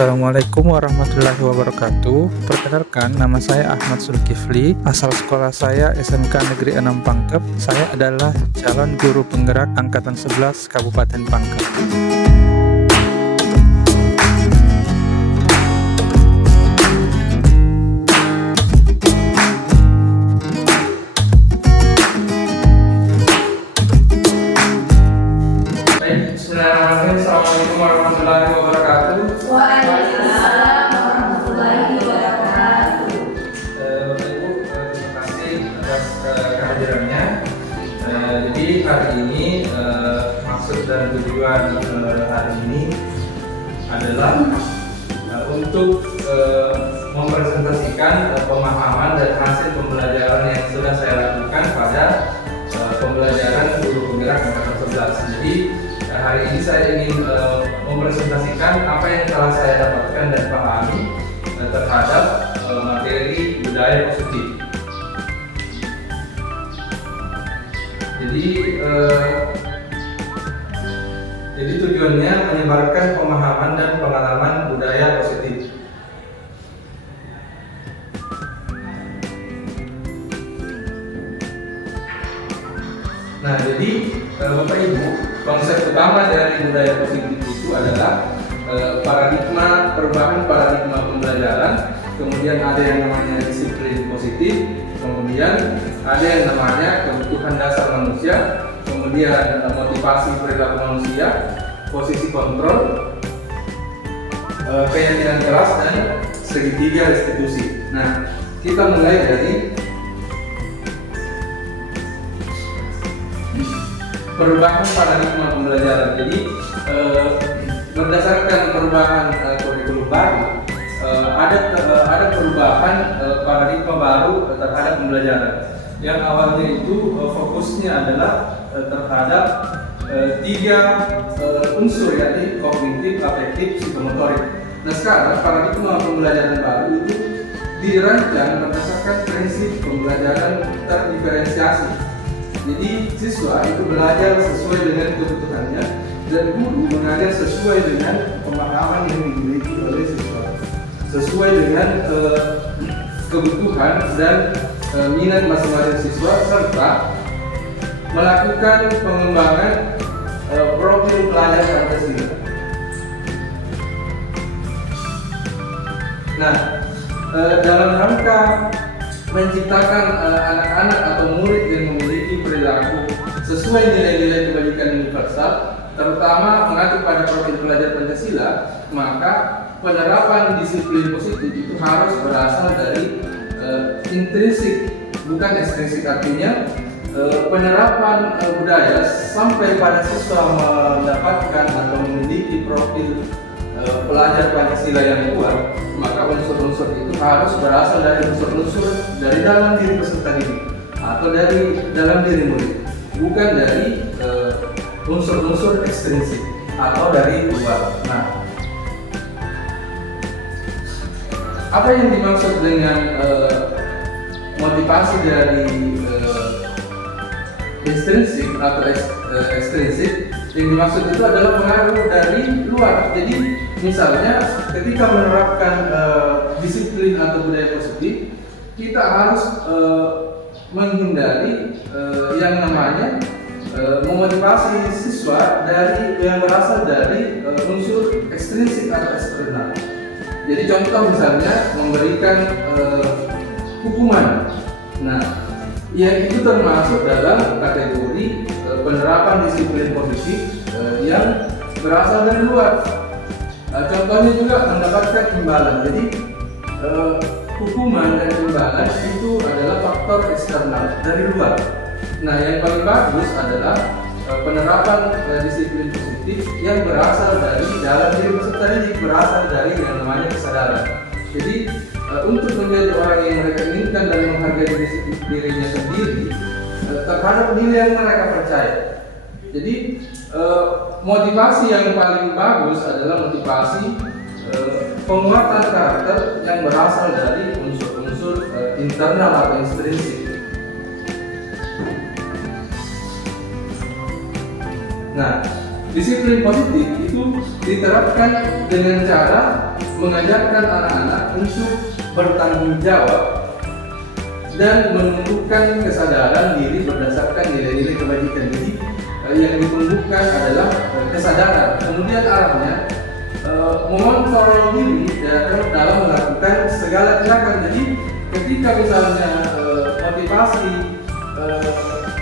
Assalamualaikum warahmatullahi wabarakatuh. Perkenalkan, nama saya Ahmad Zulkifli. Asal sekolah saya SMK Negeri 6 Pangkep. Saya adalah calon guru penggerak Angkatan 11 Kabupaten Pangkep. Bismillahirrahmanirrahim. Assalamualaikum warahmatullahi wabarakatuh. Waalaikumsalam warahmatullahi wabarakatuh. Bapak Ibu, terima kasih atas kehadirannya. Jadi hari ini maksud dan tujuan hari ini adalah untuk mempresentasikan pemahaman dan hasil pembelajaran yang sudah saya lakukan pada pembelajaran guru penggerak angkatan 11. Jadi hari ini saya ingin mempresentasikan apa yang telah saya dapatkan dan pahami terhadap materi budaya positif. Jadi tujuannya menyebarkan pemahaman dan pengalaman budaya positif. Nah, jadi Bapak Ibu, konsep utama dari budaya positif itu adalah perubahan paradigma pembelajaran, kemudian ada yang namanya disiplin positif, kemudian ada yang namanya kebutuhan dasar manusia, kemudian motivasi perilaku manusia, posisi kontrol, keyakinan keras, dan segitiga restitusi. Nah, kita mulai dari perubahan paradigma pembelajaran. Jadi berdasarkan perubahan kurikulum baru, ada perubahan paradigma baru terhadap pembelajaran. Yang awalnya itu fokusnya adalah terhadap tiga unsur, yakni kognitif, afektif, psikomotorik. Nah, sekarang paradigma pembelajaran baru itu dirancang berdasarkan prinsip pembelajaran terdiferensiasi. Jadi siswa itu belajar sesuai dengan kebutuhannya dan guru mengajar sesuai dengan pemahaman yang dimiliki oleh siswa, sesuai dengan kebutuhan dan minat masing-masing siswa, serta melakukan pengembangan profil pelajar Pancasila. Nah, dalam rangka menciptakan anak-anak atau murid yang memiliki perilaku sesuai nilai-nilai kebajikan universal, terutama mengacu pada profil pelajar Pancasila, maka penerapan disiplin positif itu harus berasal dari intrinsik, bukan ekstrinsik. Artinya penerapan budaya sampai pada siswa mendapatkan atau memiliki profil pelajar Pancasila yang kuat, maka unsur-unsur itu harus berasal dari unsur-unsur dari dalam diri peserta didik atau dari dalam diri murid, bukan dari unsur-unsur ekstrinsik atau dari luar. Nah, apa yang dimaksud dengan motivasi dari intrinsik atau ekstrinsik? Yang dimaksud itu adalah pengaruh dari luar. Jadi misalnya ketika menerapkan disiplin atau budaya positif, kita harus menghindari yang namanya memotivasi siswa dari yang berasal dari unsur ekstrinsik atau eksternal. Jadi contoh misalnya memberikan hukuman. Nah, yang itu termasuk dalam kategori penerapan disiplin positif yang berasal dari luar. Contohnya juga mendapatkan imbalan. Jadi hukuman dan imbalan itu adalah faktor eksternal dari luar. Nah, yang paling bagus adalah penerapan disiplin positif yang berasal dari dalam diri peserta didik, berasal dari yang namanya kesadaran. Jadi untuk menjadi orang yang mereka inginkan dan menghargai dirinya sendiri terhadap nilai yang mereka percaya. Jadi motivasi yang paling bagus adalah motivasi penguatan karakter yang berasal dari unsur-unsur internal atau intrinsik. Nah, disiplin positif itu diterapkan dengan cara mengajarkan anak-anak untuk bertanggung jawab dan menumbuhkan kesadaran diri berdasarkan nilai-nilai kebajikan. Jadi yang ditumbuhkan adalah kesadaran. Kemudian arahnya mengontrol diri dalam melakukan segala tindakan. Jadi ketika misalnya motivasi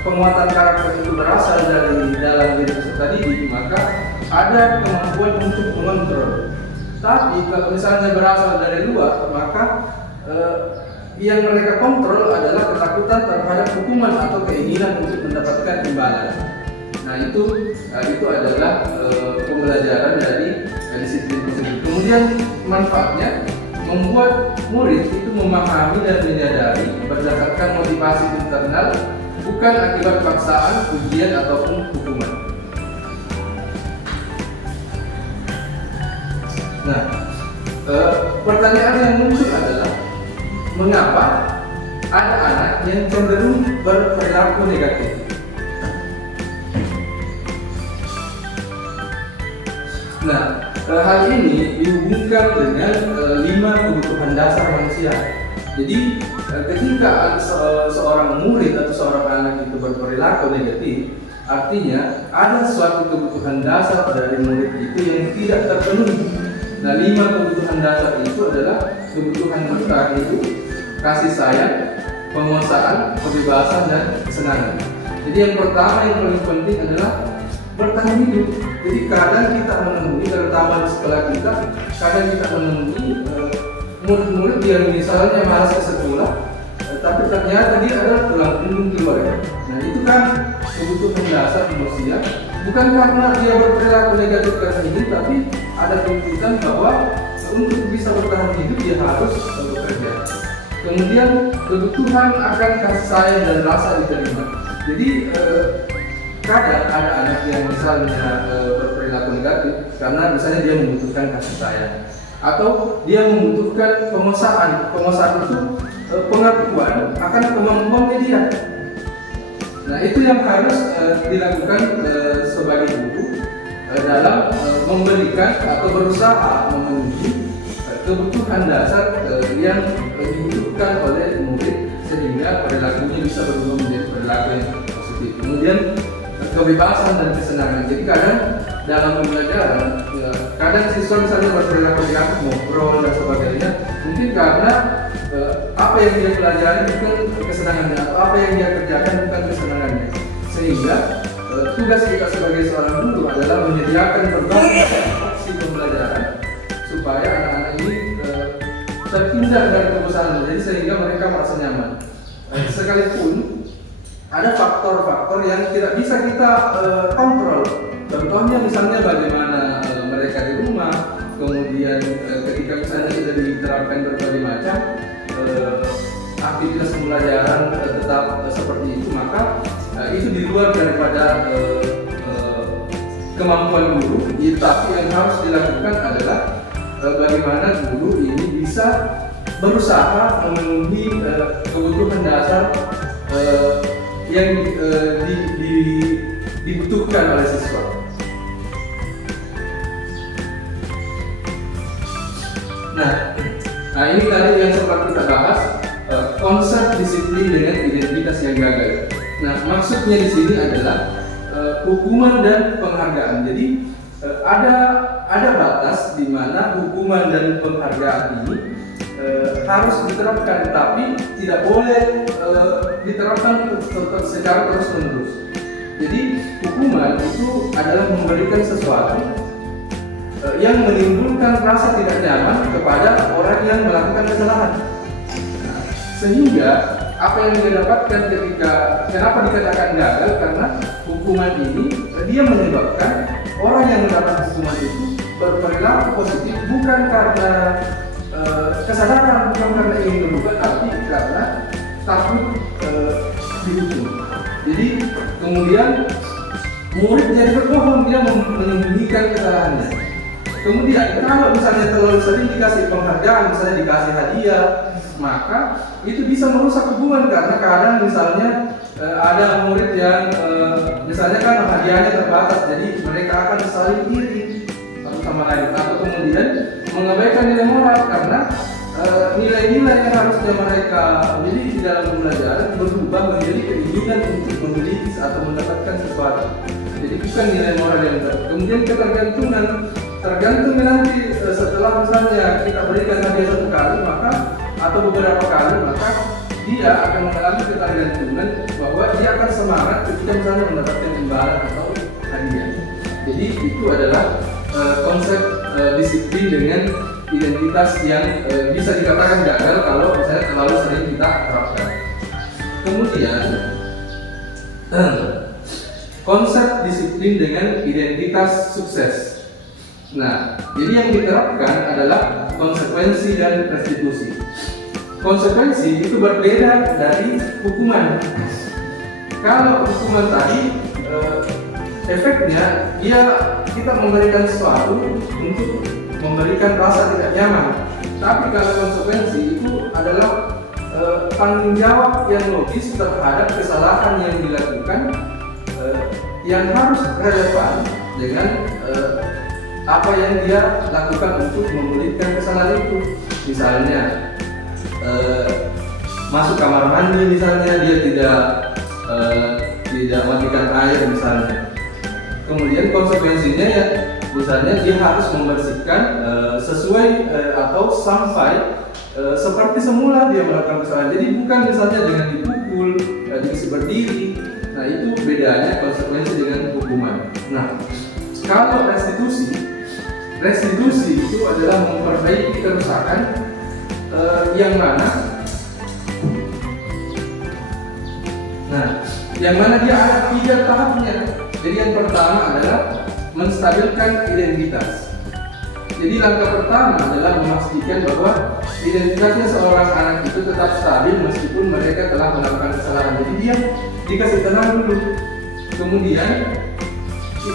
penguatan karakter itu berasal dari dalam diri peserta didik, maka ada kemampuan untuk mengontrol. Tapi kalau misalnya berasal dari luar, maka yang mereka kontrol adalah ketakutan terhadap hukuman atau keinginan untuk mendapatkan imbalan. Nah itu adalah pembelajaran dari disiplin positif. Kemudian manfaatnya membuat murid itu memahami dan menyadari berdasarkan motivasi internal, bukan akibat paksaan, ujian ataupun hukuman. Nah, pertanyaan yang muncul adalah mengapa ada anak yang cenderung berperilaku negatif? Nah, hal ini dihubungkan dengan 5 kebutuhan dasar manusia. Jadi, ketika seorang murid atau seorang anak itu berperilaku negatif, artinya ada suatu kebutuhan dasar dari murid itu yang tidak terpenuhi. Nah, 5 kebutuhan dasar itu adalah kebutuhan dasar itu kasih sayang, penguasaan, kebebasan, dan kesenangan. Jadi yang pertama yang paling penting adalah bertahan hidup. Jadi kadang kita menemui, terutama di sekolah kita, kadang kita menemui murid-murid yang misalnya malas ke sekolah, tapi ternyata dia adalah tulang punggung keluarga. Nah itu kan kebutuhan dasar manusia, bukan karena dia berperilaku negatif karena ini, tapi ada tuntutan bahwa untuk bisa bertahan hidup dia harus bekerja. Kemudian kebutuhan akan kasih sayang dan rasa diterima. Jadi kadang ada anak yang misalnya berperilaku negatif karena misalnya dia membutuhkan kasih sayang atau dia membutuhkan penguasaan. Penguasaan itu pengakuan akan kemampuannya dia. Nah itu yang harus dilakukan sebagai guru dalam memberikan atau berusaha memenuhi kebutuhan dasar yang dibutuhkan oleh murid sehingga perilakunya bisa berubah menjadi perilaku yang positif. Kemudian kebebasan dan kesenangan. Jadi kadang dalam pembelajaran, kadang siswa misalnya berperilaku negatif, ngobrol dan sebagainya, mungkin karena apa yang dia pelajari bukan kesenangannya atau apa yang dia kerjakan bukan kesenangannya. Sehingga tugas kita sebagai seorang guru adalah menyediakan berbagai opsi pembelajaran supaya anak-anak ini terhindar dari kebosanan, jadi sehingga mereka merasa nyaman. Sekalipun ada faktor-faktor yang tidak bisa kita kontrol. Contohnya misalnya bagaimana mereka di rumah, kemudian ketika misalnya sudah diterapkan berbagai macam aktivitas pembelajaran tetap seperti itu, maka itu di luar daripada kemampuan guru. Tapi yang harus dilakukan adalah bagaimana guru ini bisa berusaha memenuhi kebutuhan dasar yang dibutuhkan oleh siswa. Nah ini tadi yang sempat kita bahas, konsep disiplin dengan identitas yang gagal. Nah maksudnya di sini adalah hukuman dan penghargaan. Jadi ada batas di mana hukuman dan penghargaan ini harus diterapkan, tapi tidak boleh diterapkan secara terus-menerus. Jadi hukuman itu adalah memberikan sesuatu yang menimbulkan rasa tidak nyaman kepada orang yang melakukan kesalahan. Nah, sehingga apa yang dia dapatkan kenapa dikatakan gagal, karena hukuman ini dia menyebabkan orang yang mendapat hukuman itu berperilaku positif bukan karena kesadaran, bukan karena ingin berubah, tapi karena takut dihukum. Jadi kemudian murid jadi berbohong, dia menyembunyikan kesalahannya. Kemudian kalau misalnya terlalu sering dikasih penghargaan, misalnya dikasih hadiah, maka itu bisa merusak hubungan, karena kadang misalnya ada murid yang misalnya kan hadiahnya terbatas, jadi mereka akan saling iri satu sama lain, atau kemudian mengabaikan nilai harusnya mereka memiliki dalam pembelajaran berubah menjadi keinginan untuk memiliki atau mendapatkan sesuatu. Jadi bukan nilai moral yang baru. Kemudian ketergantungan, tergantung nanti setelah misalnya kita berikan hadiah satu kali maka atau beberapa kali, maka dia akan mengalami ketergantungan bahwa dia akan semangat ketika misalnya mendapatkan imbalan atau hadiah. Jadi itu adalah konsep disiplin dengan identitas yang bisa dikatakan gagal kalau misalnya terlalu sering kita terapkan. Kemudian konsep disiplin dengan identitas sukses. Nah, jadi yang diterapkan adalah konsekuensi dan restitusi. Konsekuensi itu berbeda dari hukuman. Kalau hukuman tadi efeknya kita memberikan sesuatu untuk memberikan rasa tidak nyaman. Tapi kalau konsekuensi itu adalah tanggung jawab yang logis terhadap kesalahan yang dilakukan yang harus relevan dengan apa yang dia lakukan untuk memulihkan kesalahan itu. Misalnya masuk kamar mandi, misalnya dia tidak matikan air misalnya. Kemudian konsekuensinya ya misalnya dia harus membersihkan sesuai atau sampai seperti semula dia melakukan kesalahan. Jadi bukan misalnya dengan dipukul, dikasih berdiri. Nah itu bedanya konsekuensi dengan hukuman. Nah kalau restitusi itu adalah memperbaiki kerusakan yang mana dia ada 3 tahapnya. Jadi yang pertama adalah menstabilkan identitas. Jadi langkah pertama adalah memastikan bahwa identitasnya seorang anak itu tetap stabil meskipun mereka telah melakukan kesalahan. Jadi dia dikasih tenang dulu. Kemudian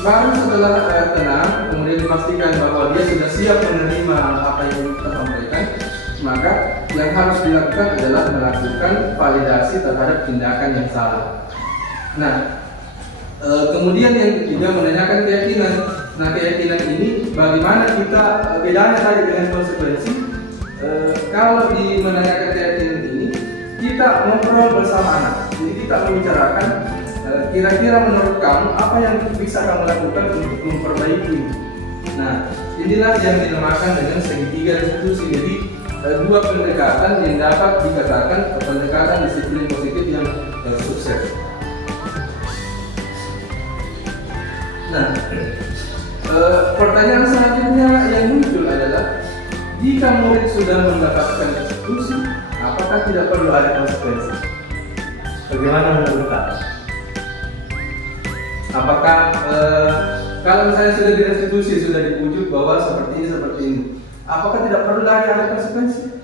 baru setelah tenang, kemudian dipastikan bahwa dia sudah siap menerima apa yang kita sampaikan, maka yang harus dilakukan adalah melakukan validasi terhadap tindakan yang salah. Nah, kemudian yang ketiga menanyakan keyakinan. Nah, keyakinan ini bagaimana kita bedanya tadi dengan konsekuensi. Kalau di menanyakan keyakinan ini kita ngobrol bersama anak. Jadi kita membicarakan kira-kira menurut kamu apa yang bisa kamu lakukan untuk memperbaiki. Nah, inilah yang dinamakan dengan segitiga restitusi. Jadi dua pendekatan yang dapat dikatakan pendekatan disiplin positif yang sukses. Nah, pertanyaan selanjutnya yang muncul adalah jika murid sudah mendapatkan restitusi, apakah tidak perlu ada konsekuensi? Bagaimana menurut Pak? Apakah kalau misalnya sudah direstitusi, sudah dipujuk bahwa seperti ini, apakah tidak perlu lagi ada konsekuensi?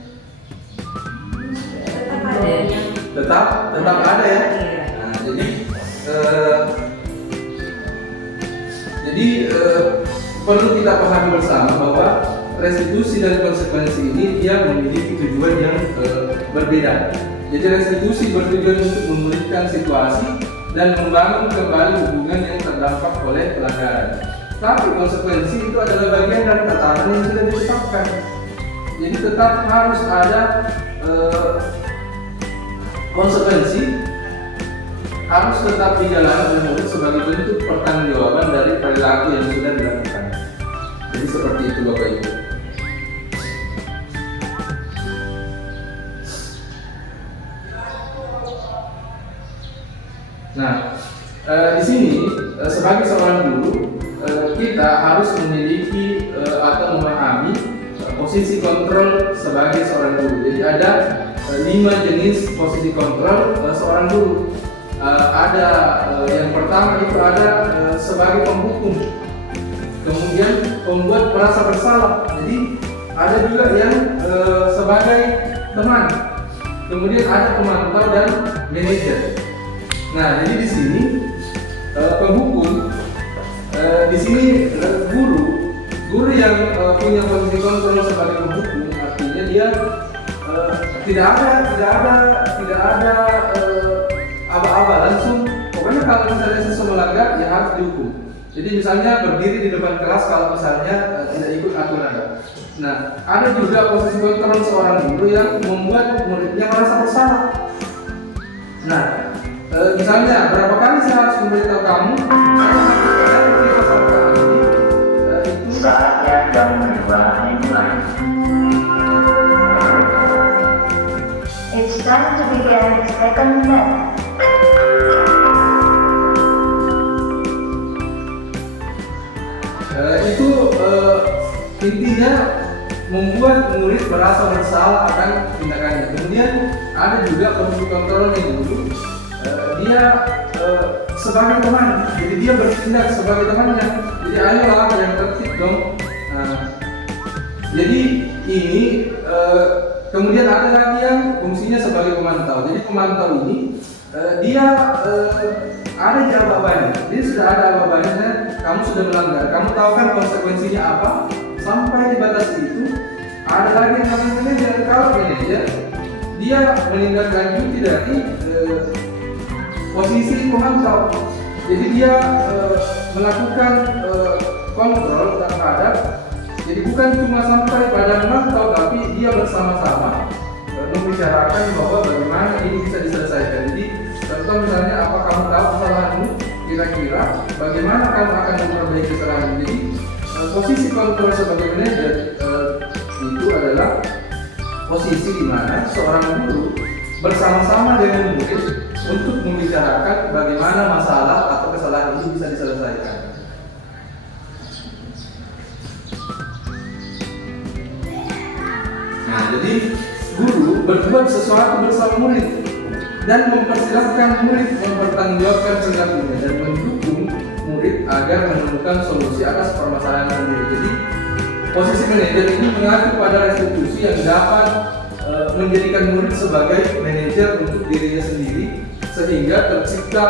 Tetap ada ya. Nah, jadi perlu kita pahami bersama bahwa restitusi dan konsekuensi ini dia memiliki tujuan yang berbeda. Jadi restitusi bertujuan untuk memulihkan situasi dan membangun kembali hubungan yang terdampak oleh pelanggaran. Tapi konsekuensi itu adalah bagian dari tatanan yang sudah ditetapkan. Jadi tetap harus ada konsekuensi, harus tetap dijalani oleh murid sebagai bentuk pertanggungjawaban dari perilaku yang sudah dilakukan. Jadi seperti itu Bapak Ibu. Nah, di sini sebagai seorang guru kita harus memiliki atau memahami posisi kontrol sebagai seorang guru. Jadi ada 5 jenis posisi kontrol seorang guru. Ada yang pertama itu ada sebagai penghukum, kemudian pembuat merasa bersalah. Jadi ada juga yang sebagai teman, kemudian ada pemantau dan manajer. Nah, jadi di sini penghukum, di sini guru yang punya posisi kontrol sebagai penghukum, artinya dia tidak ada aba-aba langsung. Pokoknya kalau misalnya sesuatu melanggar ya harus dihukum. Jadi misalnya berdiri di depan kelas kalau misalnya tidak ikut aturan. Nah, ada juga posisi kontrol seorang guru yang membuat muridnya merasa bersalah. Nah, misalnya berapa kali saya harus memberitahu kamu itu Saatnya jam 2 dimulai. It's time to begin the second lesson. itu intinya membuat murid merasa bersalah akan tindakannya. Kemudian ada juga posisi kontrolnya dulu, dia sebagai teman, jadi dia bertindak sebagai temannya. Jadi ayolah yang tertib dong. Nah, jadi ini kemudian ada lagi yang fungsinya sebagai pemantau. Jadi pemantau ini dia ada di aba-abanya. Jadi sudah ada aba-abanya, kamu sudah melanggar, kamu tahu kan konsekuensinya apa. Sampai di batas itu ada lagi yang namanya manajer. Kalau manajer dia menindaklanjuti dari posisi pemantau. Jadi dia melakukan kontrol terhadap, jadi bukan cuma sampai pada memantau, tapi dia bersama-sama membicarakan bahwa bagaimana ini bisa diselesaikan. Jadi contoh misalnya, apa kamu tahu kesalahanmu, kira-kira bagaimana kamu akan memperbaiki kesalahan. Jadi posisi kontrol sebagai manajer itu adalah posisi di mana seorang guru bersama-sama dengan murid untuk membicarakan bagaimana masalah atau kesalahan itu bisa diselesaikan. Nah, jadi guru berbuat sesuatu bersama murid dan mempersilahkan murid mempertanggungjawabkan perilakunya dan mendukung murid agar menemukan solusi atas permasalahan sendiri. Jadi posisi manajer ini mengacu pada restitusi yang dapat menjadikan murid sebagai manajer untuk dirinya sendiri, sehingga tercipta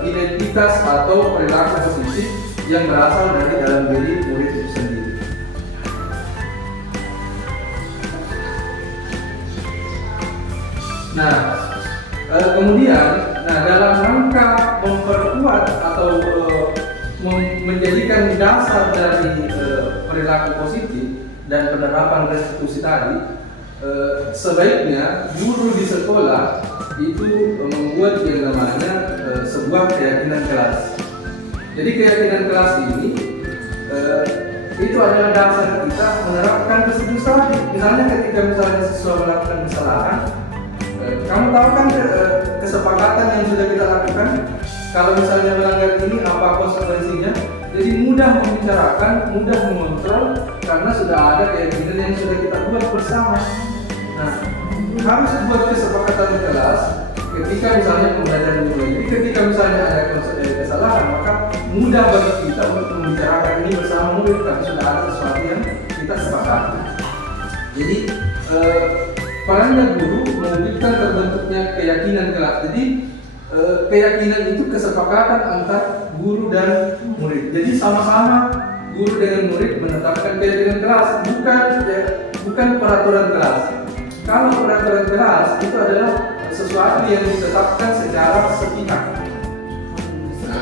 identitas atau perilaku positif yang berasal dari dalam diri murid itu sendiri. Nah, kemudian, dalam rangka memperkuat atau menjadikan dasar dari perilaku positif dan penerapan restitusi tadi, sebaiknya guru di sekolah itu membuat yang namanya sebuah keyakinan kelas. Jadi keyakinan kelas ini itu adalah dasar kita menerapkan restitusi tadi. Misalnya ketika misalnya siswa melakukan kesalahan, kamu tahu kan kesepakatan yang sudah kita lakukan, kalau misalnya melanggar ini apa konsekuensinya. Jadi mudah membicarakan, mudah mengontrol karena sudah ada keyakinan yang sudah kita buat bersama. Nah, harus buat kesepakatan di kelas ketika misalnya pembelajaran dimulai. Jadi ketika misalnya ada kesalahan, maka mudah bagi kita untuk membicarakan ini bersama murid karena sudah ada sesuatu yang kita sepakati. Jadi perannya guru mewujudkan terbentuknya keyakinan kelas. Jadi keyakinan itu kesepakatan antar guru dan murid. Jadi sama-sama guru dengan murid menetapkan keyakinan kelas, bukan peraturan kelas. Kalau peraturan kelas itu adalah sesuatu yang ditetapkan secara sepihak.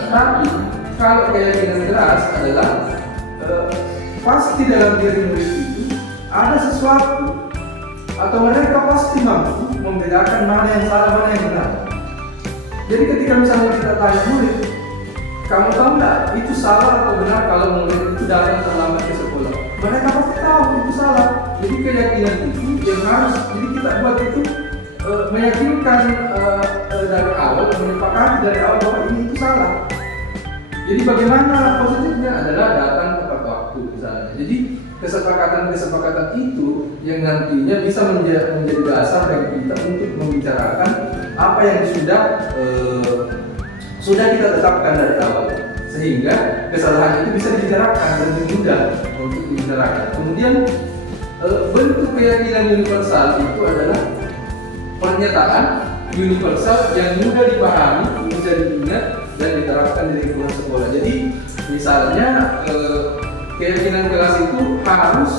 Tapi kalau keyakinan kelas adalah pasti dalam diri murid itu ada sesuatu, atau mereka pasti mampu membedakan mana yang salah, mana yang benar. Jadi ketika misalnya kita tanya murid, kamu tahu nggak itu salah atau benar kalau murid itu datang terlambat ke sekolah? Mereka pasti tahu itu salah. Jadi keyakinan itu yang harus, jadi kita buat itu meyakinkan dari awal, menyepakati dari awal bahwa ini itu salah. Jadi bagaimana positifnya adalah datang tepat waktu misalnya. Jadi kesepakatan itu yang nantinya bisa menjadi dasar bagi kita untuk membicarakan apa yang sudah kita tetapkan dari awal, sehingga kesalahan itu bisa dibicarakan dan lebih mudah untuk dibicarakan. Kemudian bentuk keyakinan universal itu adalah pernyataan universal yang mudah dipahami, mudah diingat dan diterapkan di lingkungan sekolah. Jadi misalnya keyakinan kelas itu harus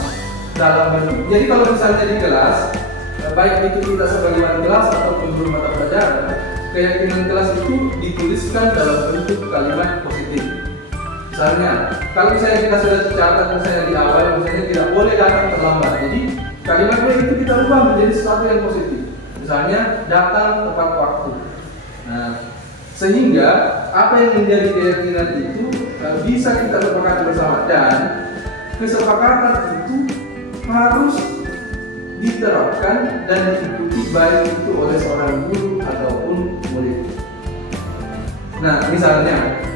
dalam bentuk. Jadi kalau misalnya di kelas, baik itu kita sebagai wali kelas ataupun guru mata pelajaran, keyakinan kelas itu dituliskan dalam bentuk kalimat positif. Misalnya, kalau misalnya kita sudah catat misalnya di awal, misalnya tidak boleh datang terlambat. Jadi kalimat B itu kita ubah menjadi sesuatu yang positif. Misalnya datang tepat waktu. Nah, sehingga apa yang menjadi keyakinan itu bisa kita sepakati bersama, dan kesepakatan itu harus diterapkan dan diikuti baik itu oleh seorang guru ataupun murid. Nah, misalnya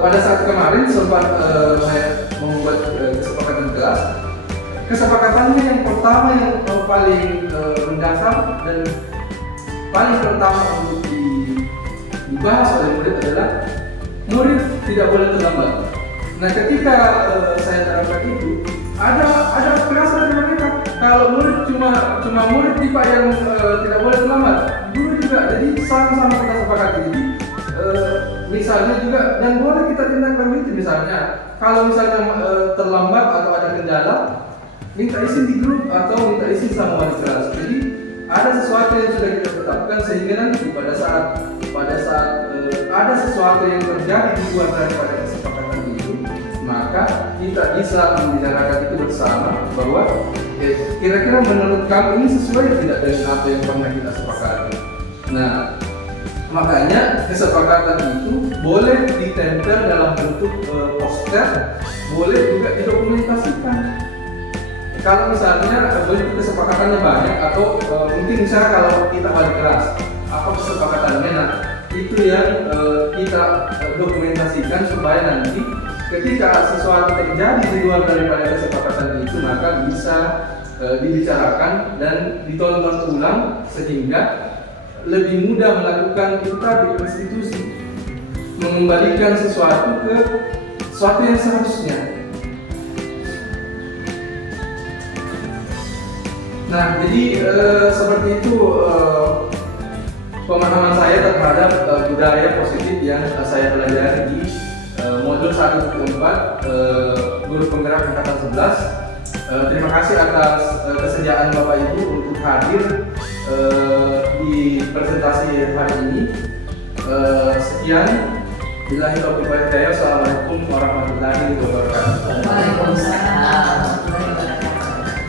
pada saat kemarin sempat saya membuat kesepakatan kelas. Kesepakatannya yang pertama yang paling mendasar dan paling pertama untuk dibahas oleh murid adalah murid tidak boleh terlambat. Nah, ketika saya terapkan itu, ada kelas dari mereka. Kalau murid cuma murid IPA yang tidak boleh terlambat, guru juga. Jadi sama-sama kita sepakati. Jadi misalnya juga, dan boleh kita tindak lanjuti, misalnya kalau misalnya terlambat atau ada kendala, minta izin di grup atau minta izin sama wali kelas. Jadi ada sesuatu yang sudah kita tetapkan, sehingga nanti pada saat ada sesuatu yang terjadi di luar daripada kesepakatan itu, maka kita bisa membicarakan itu bersama bahwa kira-kira menurut kamu ini sesuai tidak dengan apa yang pernah kita sepakati. Nah, makanya kesepakatan itu boleh ditempel dalam bentuk poster, boleh juga didokumentasikan. Kalau misalnya bentuk kesepakatannya banyak, atau mungkin misalnya kalau kita balik kelas, apa kesepakatannya, nah itu yang kita dokumentasikan supaya nanti ketika sesuatu terjadi di luar daripada kesepakatan itu, maka bisa dibicarakan dan ditonton ulang, sehingga lebih mudah melakukan kita di institusi, mengembalikan sesuatu ke sesuatu yang seharusnya. Nah, jadi seperti itu pemahaman saya terhadap budaya positif yang saya pelajari di modul 1-4 guru penggerak angkatan 11. Terima kasih atas kesediaan Bapak Ibu untuk hadir di presentasi hari ini. Sekian, billahi taufiq wal hidayah. Assalamualaikum warahmatullahi wabarakatuh. Waalaikumsalam.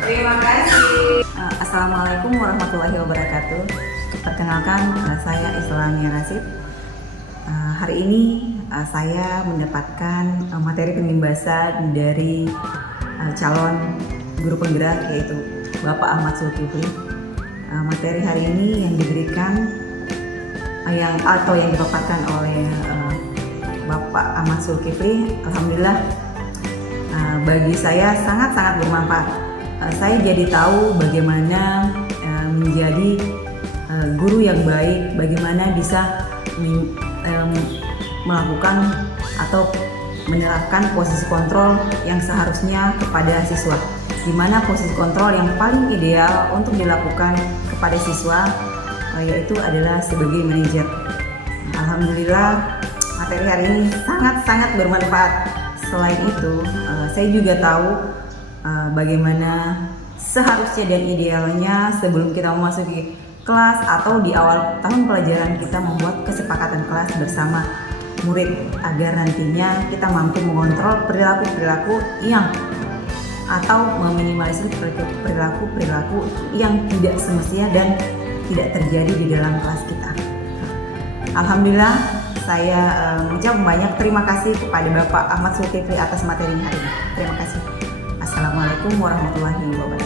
Terima kasih. Assalamualaikum warahmatullahi wabarakatuh. Perkenalkan, saya Islami Rasid. Hari ini saya mendapatkan materi pembimbingan dari calon guru penggerak, yaitu Bapak Ahmad Zulkifli. Materi hari ini yang diberikan yang dipaparkan oleh Bapak Ahmad Zulkifli, alhamdulillah bagi saya sangat-sangat bermanfaat. Saya jadi tahu bagaimana menjadi guru yang baik, bagaimana bisa melakukan atau menerapkan posisi kontrol yang seharusnya kepada siswa. Di mana posisi kontrol yang paling ideal untuk dilakukan kepada siswa yaitu adalah sebagai manajer. Alhamdulillah materi hari ini sangat-sangat bermanfaat. Selain itu, saya juga tahu bagaimana seharusnya dan idealnya sebelum kita memasuki kelas atau di awal tahun pelajaran kita membuat kesepakatan kelas bersama murid agar nantinya kita mampu mengontrol perilaku-perilaku yang atau meminimalisir perilaku-perilaku yang tidak semestinya dan tidak terjadi di dalam kelas kita. Alhamdulillah, saya mengucapkan banyak terima kasih kepada Bapak Ahmad Zulkifli atas materi hari ini. Terima kasih. Assalamualaikum warahmatullahi wabarakatuh.